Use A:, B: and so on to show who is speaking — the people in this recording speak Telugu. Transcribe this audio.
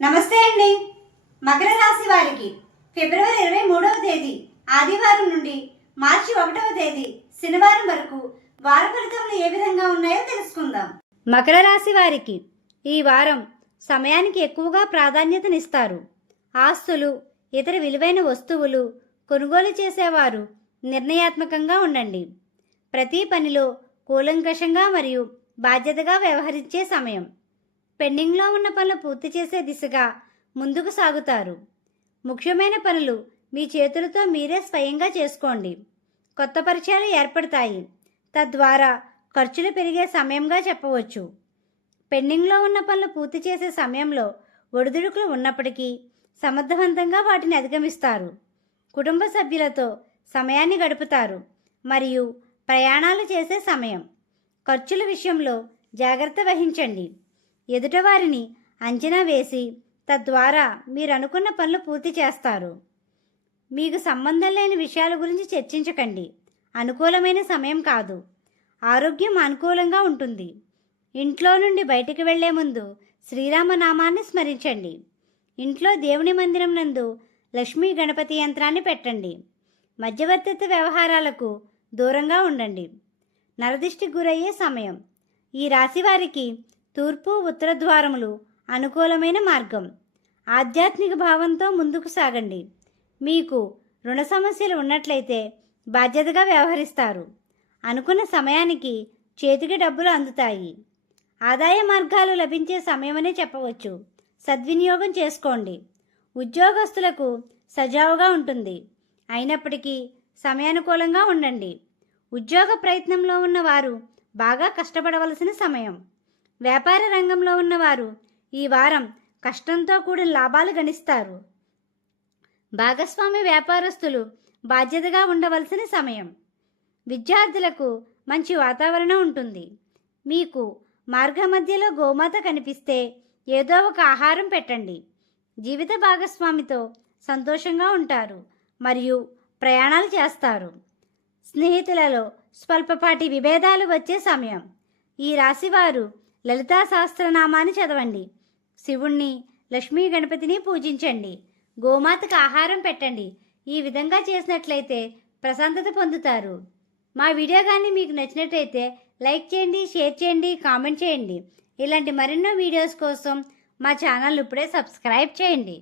A: నమస్తే అండి. మకర రాశి వారికి ఫిబ్రవరి ఇరవై మూడవ తేదీ ఆదివారం నుండి మార్చి ఒకటవ తేదీ శనివారం వరకు వార ఫలితములు ఏ విధంగా ఉన్నాయో తెలుసుకుందాం. మకర రాశి వారికి ఈ వారం సమయానికి ఎక్కువగా ప్రాధాన్యతనిస్తారు. ఆస్తులు ఇతర విలువైన వస్తువులు కొనుగోలు చేసేవారు నిర్ణయాత్మకంగా ఉండండి. ప్రతి పనిలో కూలంకషంగా మరియు బాధ్యతగా వ్యవహరించే సమయం. పెండింగ్లో ఉన్న పనులు పూర్తి చేసే దిశగా ముందుకు సాగుతారు. ముఖ్యమైన పనులు మీ చేతులతో మీరే స్వయంగా చేసుకోండి. కొత్త పరిచయాలు ఏర్పడతాయి. తద్వారా ఖర్చులు పెరిగే సమయంగా చెప్పవచ్చు. పెండింగ్లో ఉన్న పనులు పూర్తి చేసే సమయంలో ఒడిదుడుకులు ఉన్నప్పటికీ సమర్థవంతంగా వాటిని అధిగమిస్తారు. కుటుంబ సభ్యులతో సమయాన్ని గడుపుతారు మరియు ప్రయాణాలు చేసే సమయం. ఖర్చుల విషయంలో జాగ్రత్త వహించండి. ఎదుటవారిని అంచనా వేసి తద్వారా మీరు అనుకున్న పనులు పూర్తి చేస్తారు. మీకు సంబంధం లేని విషయాల గురించి చర్చించకండి. అనుకూలమైన సమయం కాదు. ఆరోగ్యం అనుకూలంగా ఉంటుంది. ఇంట్లో నుండి బయటికి వెళ్ళే ముందు శ్రీరామనామాన్ని స్మరించండి. ఇంట్లో దేవుని మందిరం నందు లక్ష్మీ గణపతి యంత్రాన్ని పెట్టండి. మధ్యవర్తిత్వ వ్యవహారాలకు దూరంగా ఉండండి. నరదిష్టికి గురయ్యే సమయం. ఈ రాశి వారికి తూర్పు ఉత్తర ద్వారములు అనుకూలమైన మార్గం. ఆధ్యాత్మిక భావంతో ముందుకు సాగండి. మీకు రుణ సమస్యలు ఉన్నట్లయితే బాధ్యతగా వ్యవహరిస్తారు. అనుకున్న సమయానికి చేతికి డబ్బులు అందుతాయి. ఆదాయ మార్గాలు లభించే సమయమనే చెప్పవచ్చు. సద్వినియోగం చేసుకోండి. ఉద్యోగస్తులకు సజావుగా ఉంటుంది. అయినప్పటికీ సమయానుకూలంగా ఉండండి. ఉద్యోగ ప్రయత్నంలో ఉన్నవారు బాగా కష్టపడవలసిన సమయం. వ్యాపార రంగంలో ఉన్నవారు ఈ వారం కష్టంతో కూడిన లాభాలు గణిస్తారు. భాగస్వామి వ్యాపారస్తులు బాధ్యతగా ఉండవలసిన సమయం. విద్యార్థులకు మంచి వాతావరణం ఉంటుంది. మీకు మార్గ మధ్యలో గోమాత కనిపిస్తే ఏదో ఒక ఆహారం పెట్టండి. జీవిత భాగస్వామితో సంతోషంగా ఉంటారు మరియు ప్రయాణాలు చేస్తారు. స్నేహితులలో స్వల్పపాటి విభేదాలు వచ్చే సమయం. ఈ రాశివారు లలితా సహస్రనామాన్ని చదవండి. శివుణ్ణి లక్ష్మీ గణపతిని పూజించండి. గోమాతకు ఆహారం పెట్టండి. ఈ విధంగా చేసినట్లయితే ప్రశాంతత పొందుతారు. మా వీడియో కానీ మీకు నచ్చినట్లయితే లైక్ చేయండి షేర్ చేయండి కామెంట్ చేయండి. ఇలాంటి మరెన్నో వీడియోస్ కోసం మా ఛానల్ ఇప్పుడే సబ్స్క్రైబ్ చేయండి.